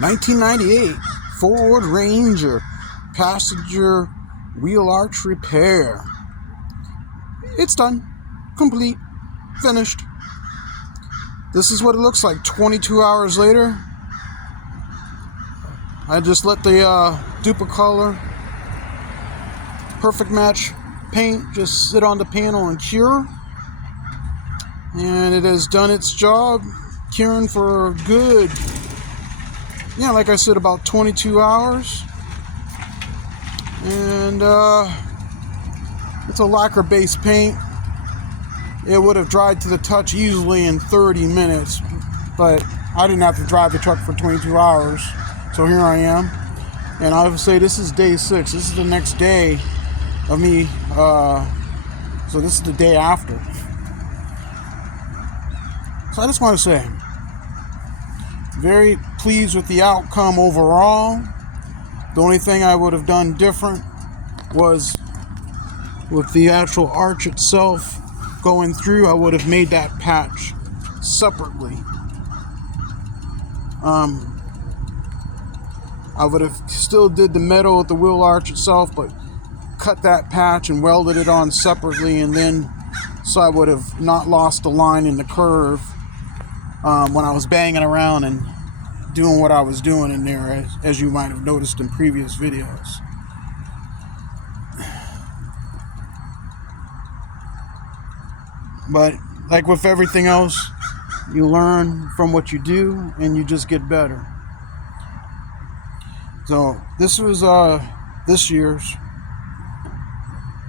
1998 Ford Ranger passenger wheel arch repair. It's done, complete, finished. This is what it looks like 22 hours later. I just let the Duplicolor perfect match paint just sit on the panel and cure, and it has done its job, curing for a good, like I said, about 22 hours. And it's a lacquer based paint. It would have dried to the touch easily in 30 minutes, but I didn't have to drive the truck for 22 hours, so here I am. And I would say this is day 6. This is the next day of me, so this is the day after. So I just want to say, very pleased with the outcome overall. The only thing I would have done different was with the actual arch itself going through. I would have made that patch separately. I would have still did the metal with the wheel arch itself, but cut that patch and welded it on separately, and then so I would have not lost the line in the curve when I was banging around and doing what I was doing in there, as you might have noticed in previous videos. But like with everything else, you learn from what you do and you just get better. So this was this year's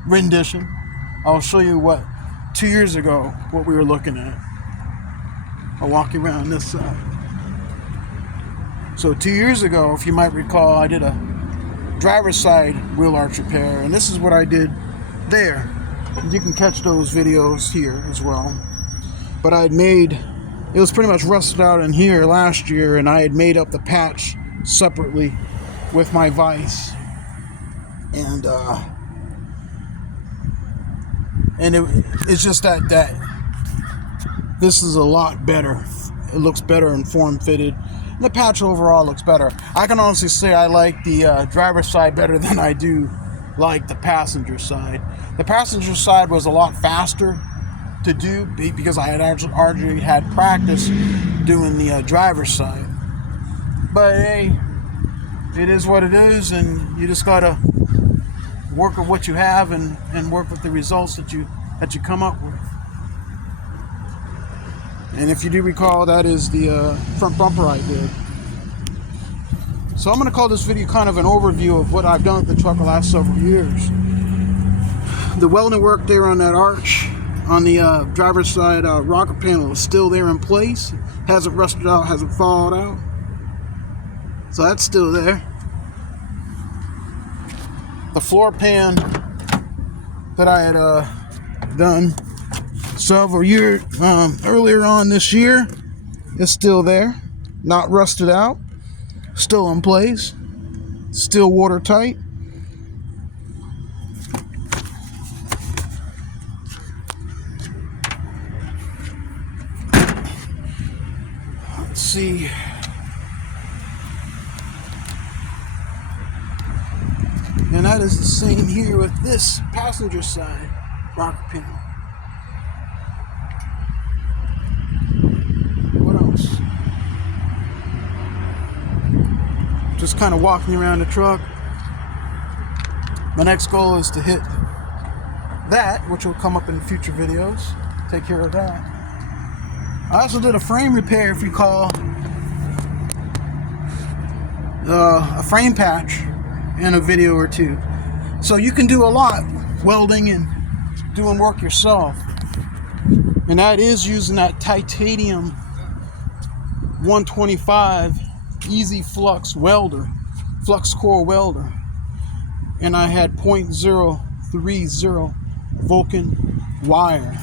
rendition. I'll show you what 2 years ago what we were looking at. I'll walk you around this side. So 2 years ago, if you might recall, I did a driver's side wheel arch repair, and this is what I did there. You can catch those videos here as well. But I had made, it was pretty much rusted out in here last year, and I had made up the patch separately with my vise. And it's just that this is a lot better. It looks better and form fitted. The patch overall looks better. I can honestly say I like the driver's side better than I do like the passenger side. The passenger side was a lot faster to do because I had already had practice doing the driver's side. But hey, it is what it is, and you just gotta work with what you have and work with the results that you come up with. And if you do recall, that is the front bumper I did. So I'm going to call this video kind of an overview of what I've done with the truck the last several years. The welding work there on that arch on the driver's side rocker panel is still there in place. Hasn't rusted out, hasn't fallen out. So that's still there. The floor pan that I had done several years earlier on this year is still there, not rusted out, still in place, still watertight. Let's see. And that is the same here with this passenger side rocker panel. Just kind of walking around the truck. My next goal is to hit that, which will come up in future videos. Take care of that. I also did a frame repair, if you call, a frame patch in a video or two. So you can do a lot welding and doing work yourself. And that is using that titanium 125 easy flux welder, flux core welder, and I had 0.030 Vulcan wire.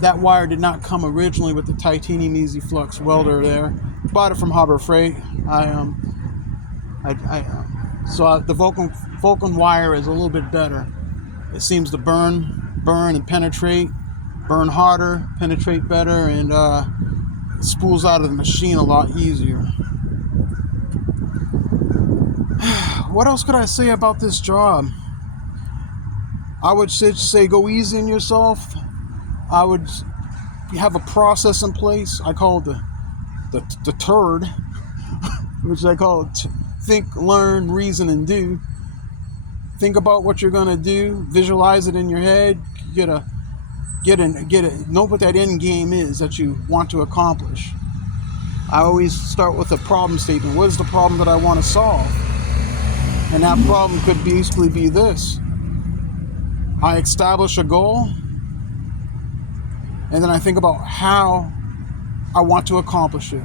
That wire did not come originally with the titanium easy flux welder there. Bought it from Harbor Freight. So the Vulcan wire is a little bit better. It seems to burn and penetrate, burn harder, penetrate better, and spools out of the machine a lot easier. what else could I say about this job? I would say go easy on yourself. I would have a process in place. I call it the TURD, which I call it think, learn, reason, and do. Think about what you're gonna do. Visualize it in your head. Know what that end game is that you want to accomplish. I always start with a problem statement. What is the problem that I want to solve? And that problem could basically be this. I establish a goal, and then I think about how I want to accomplish it.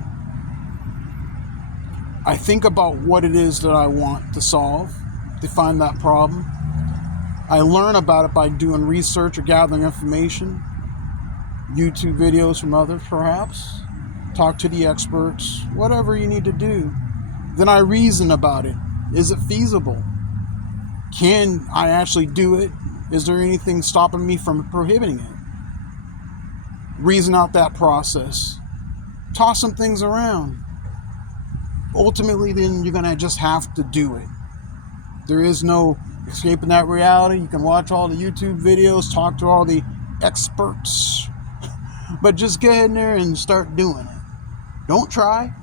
I think about what it is that I want to solve, define that problem. I learn about it by doing research or gathering information, YouTube videos from others perhaps, talk to the experts, whatever you need to do. Then I reason about it. Is it feasible? Can I actually do it? Is there anything stopping me from prohibiting it? Reason out that process. Toss some things around. Ultimately, then you're going to just have to do it. There is no escaping that reality. You can watch all the YouTube videos, talk to all the experts, but just get in there and start doing it. Don't try,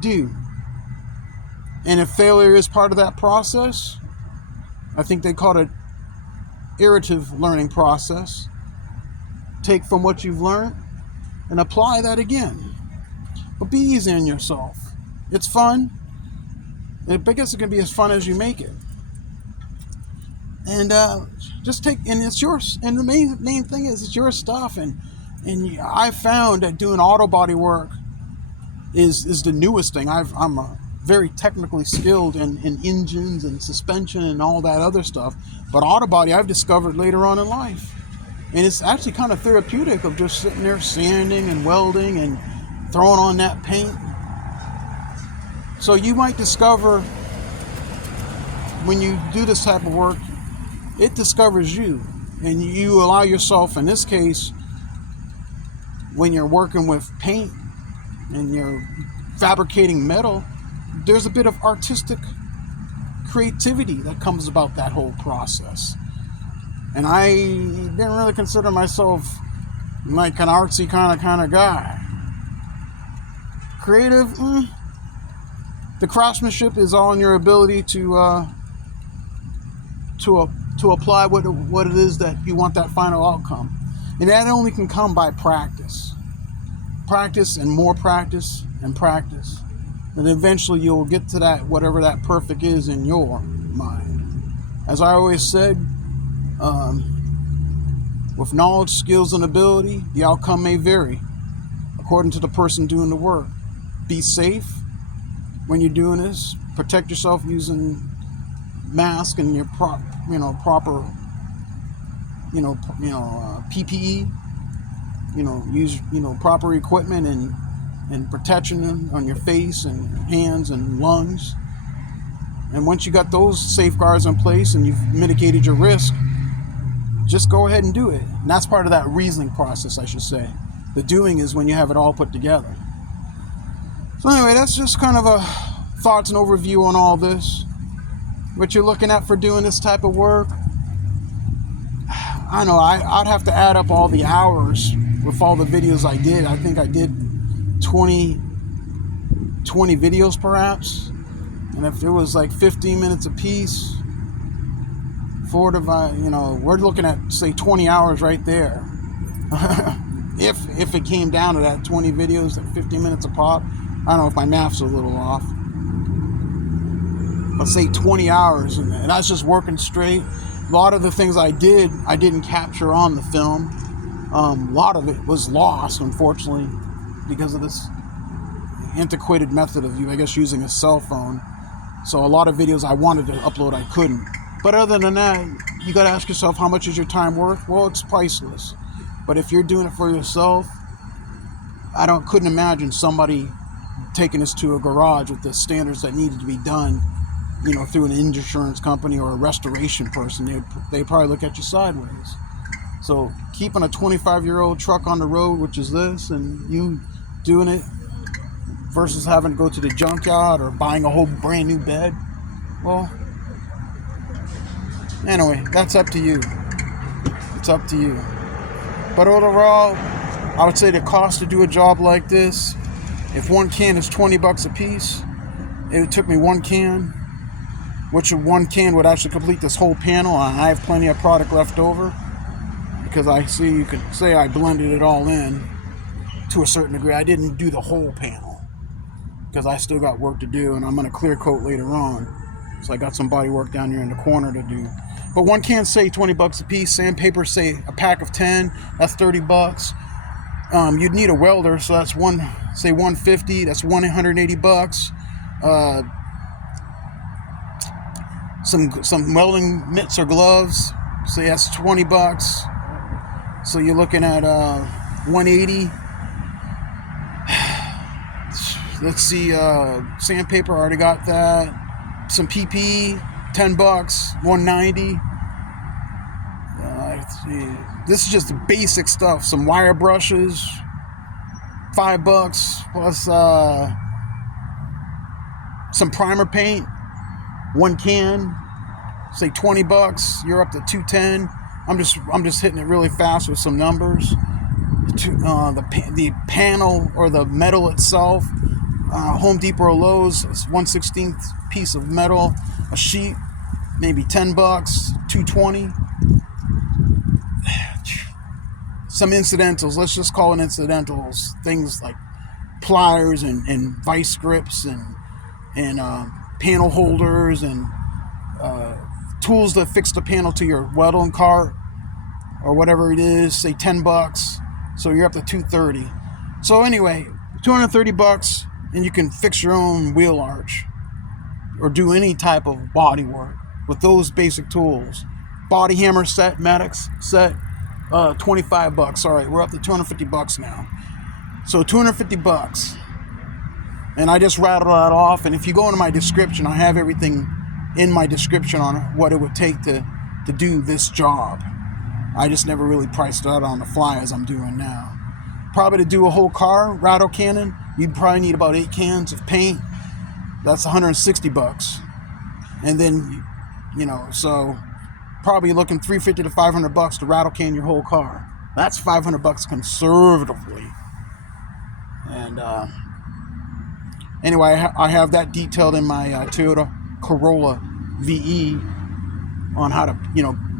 do. And if failure is part of that process, I think they call it iterative learning process. Take from what you've learned and apply that again. But be easy on yourself. It's fun. I guess it can be as fun as you make it. And just take, and it's yours. And the main thing is it's your stuff. And I found that doing auto body work is the newest thing. I'm very technically skilled in engines and suspension and all that other stuff. But auto body I've discovered later on in life. And it's actually kind of therapeutic of just sitting there sanding and welding and throwing on that paint. So you might discover when you do this type of work, it discovers you. And you allow yourself, in this case, when you're working with paint and you're fabricating metal, there's a bit of artistic creativity that comes about that whole process. And I didn't really consider myself like an artsy kind of guy. Creative, the craftsmanship is all in your ability to apply what it is that you want that final outcome. And that only can come by practice. Practice and more practice and practice. And eventually you'll get to that, whatever that perfect is in your mind. As I always said, with knowledge, skills, and ability, the outcome may vary according to the person doing the work. Be safe when you're doing this. Protect yourself using mask and your proper PPE. Use proper equipment and protection on your face and hands and lungs. And once you got those safeguards in place and you've mitigated your risk, just go ahead and do it. And that's part of that reasoning process, I should say. The doing is when you have it all put together. So anyway, that's just kind of a thoughts and overview on all this. What you're looking at for doing this type of work. I know I'd have to add up all the hours with all the videos I did. I think I did 20 videos perhaps. And if it was like 15 minutes a piece, we're looking at, say, 20 hours right there. if it came down to that 20 videos at 15 minutes a pop. I don't know if my math's a little off. Let's say 20 hours, and that's just working straight. A lot of the things I didn't capture on the film. A lot of it was lost, unfortunately, because of this antiquated method of using a cell phone. So a lot of videos I wanted to upload, I couldn't. But other than that, you got to ask yourself, how much is your time worth? Well, it's priceless. But if you're doing it for yourself, couldn't imagine somebody taking this to a garage with the standards that needed to be done, through an insurance company or a restoration person. They'd probably look at you sideways. So keeping a 25-year-old truck on the road, which is this, and you doing it versus having to go to the junkyard or buying a whole brand new bed, well, Anyway, that's up to you. It's up to you. But overall, I would say the cost to do a job like this, if one can is $20 a piece, it took me one can, which one can would actually complete this whole panel. I have plenty of product left over because I see, you can say I blended it all in to a certain degree. I didn't do the whole panel because I still got work to do, and I'm going to clear coat later on. So I got some body work down here in the corner to do. But one can say $20 a piece. Sandpaper, say a pack of 10, that's $30. You'd need a welder, so that's say 150. That's $180. Some welding mitts or gloves, say that's $20. So you're looking at 180. Let's see, sandpaper, I already got that. Some PP, $10, $190. Let's see. This is just the basic stuff. Some wire brushes, $5, plus some primer paint, one can, say $20. You're up to $210. I'm just hitting it really fast with some numbers. The panel or the metal itself, Home Depot or Lowe's, it's 1/16 piece of metal, a sheet, maybe $10, $220. Some incidentals, let's just call it incidentals, things like pliers and vise grips and panel holders and tools to fix the panel to your welding cart or whatever it is, say $10. So you're up to $230. So anyway, $230, and you can fix your own wheel arch or do any type of body work with those basic tools. Body hammer set, Maddox set, $25. All right, we're up to $250 now. So $250, and I just rattled that off. And if you go into my description, I have everything in my description on what it would take to do this job. I just never really priced it out on the fly as I'm doing now. Probably to do a whole car, rattle cannon, you'd probably need about 8 cans of paint. That's $160. And then, so probably looking $350 to $500 to rattle can your whole car. That's $500 conservatively. And anyway, I have that detailed in my Toyota Corolla VE on how to,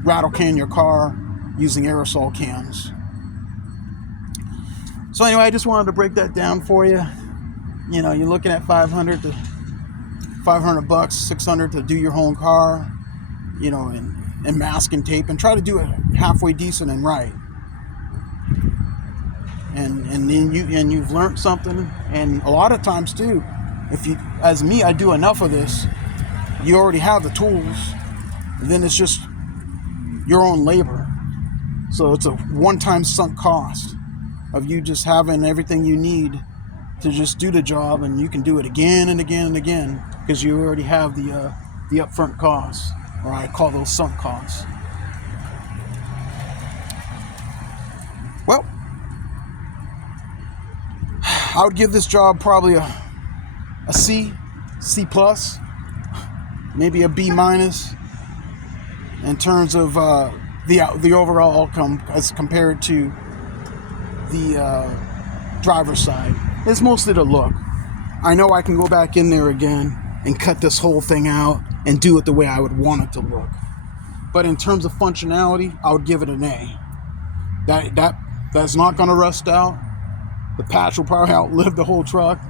rattle can your car using aerosol cans. So anyway, I just wanted to break that down for you. You're looking at $500 to $500, $600 to do your whole car, and mask and tape, and try to do it halfway decent and right. And then you've learned something. And a lot of times too, if you, as me, I do enough of this, you already have the tools, and then it's just your own labor. So it's a one-time sunk cost of you just having everything you need to just do the job, and you can do it again and again and again because you already have the upfront costs, or I call those sunk costs. Well, I would give this job probably a C, C plus, maybe a B minus in terms of the overall outcome as compared to the driver's side. It's mostly the look. I know I can go back in there again and cut this whole thing out and do it the way I would want it to look. But in terms of functionality, I would give it an A. That's not going to rust out. The patch will probably outlive the whole truck,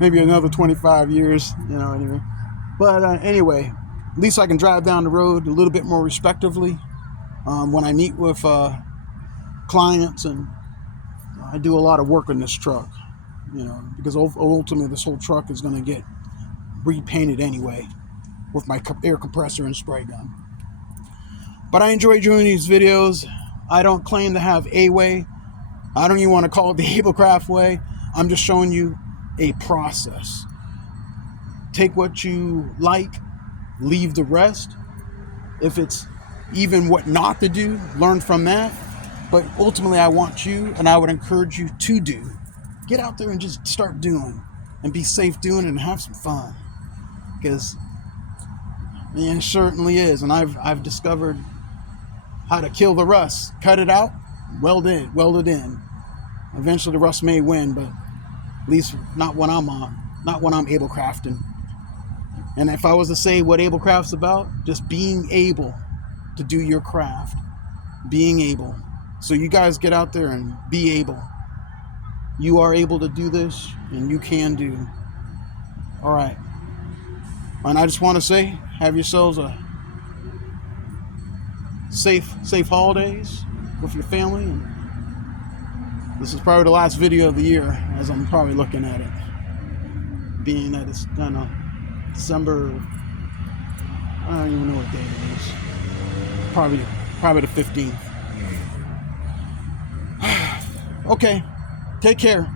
maybe another 25 years, anyway. But anyway, at least I can drive down the road a little bit more respectively when I meet with clients, and I do a lot of work on this truck, because ultimately this whole truck is going to get repainted anyway with my air compressor and spray gun. But I enjoy doing these videos. I don't claim to have a way. I don't even want to call it the Ablecraft way. I'm just showing you a process. Take what you like, leave the rest. If it's even what not to do, learn from that. But ultimately, I want you, and I would encourage you to do. Get out there and just start doing, and be safe doing it, and have some fun. Because And it certainly is. And I've discovered how to kill the rust. Cut it out, weld it in. Eventually the rust may win, but at least not when I'm Ablecrafting. And if I was to say what Ablecraft's about, just being able to do your craft. Being able. So you guys get out there and be able. You are able to do this, and you can do. All right. And I just want to say, have yourselves a safe holidays with your family. And this is probably the last video of the year, as I'm probably looking at it, being that it's December. I don't even know what day it is. Probably the 15th. Okay, take care.